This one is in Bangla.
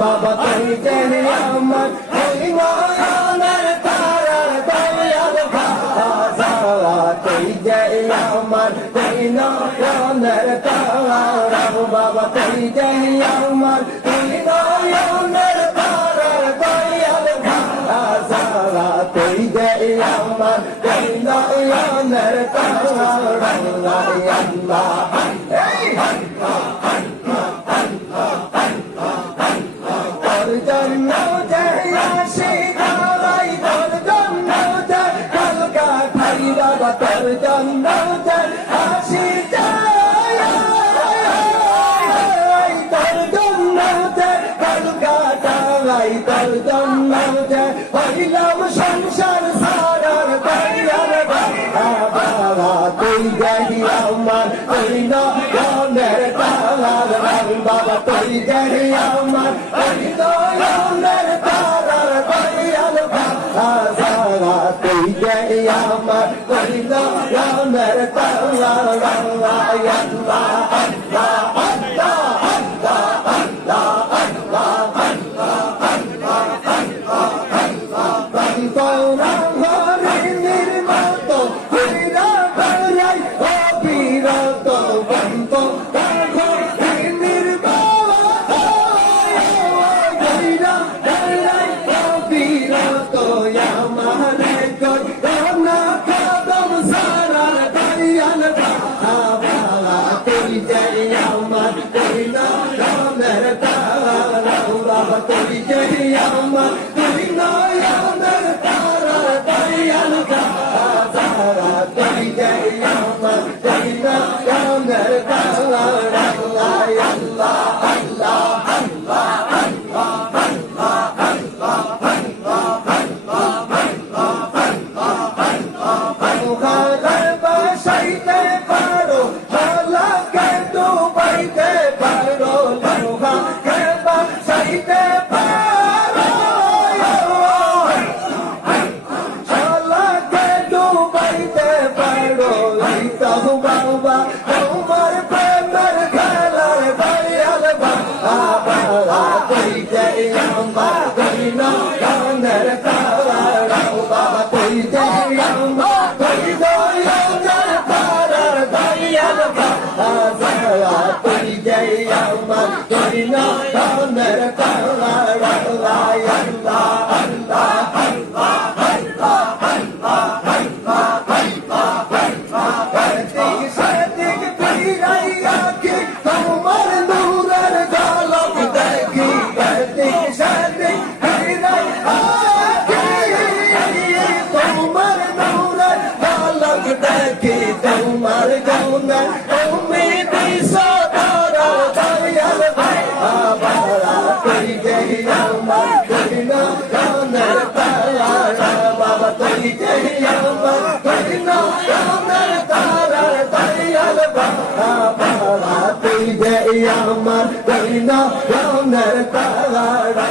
বাবা তুই জেনে আমার নয়নের তারার দয়াল ভাষা তুই যে আমার নয়নের তারা বাবা তুই যে আমার নয়নের তারার দয়াল ভাষা তুই যে আমার নয়নের তারা আল্লাহ তোর জন্য হাসি চাই তোর জন্য কলকাতায় তোর জন্য হইলাম সংসার সারার দয়ার বাবা তুই যাই আমার তুই নয়নের তারার বাবা তুই যাই আমার তুই নয়নের তারার দয়াল বাবা তুই যাই আমার তুই নয়নের তারার তুই যে আমার তুই নয়নের তারা দয়াল ভাষা তুই যে আমার তুই নয়নের তারা আল্লাহ আল্লাহ আল্লাহ তোমার প্রেমের খেলার দয়াল বাবা তুই যে আমার তুই নয়নের তারা বাবা তুই যে আমার তুই নয়নের তারার দয়াল বাবা তুই যে আমার তুই নয়নের তারার আল্লাহ আল্লাহ আল্লাহ তোমার গৌনা তুমি দিশা তারা দয়াল বাবা তুই যে আমার তুই নয়নের তারা বাবা তুই যে আমার তুই নয়নের তারা দয়াল বাবা তুই যে আমার তুই নয়নের তারা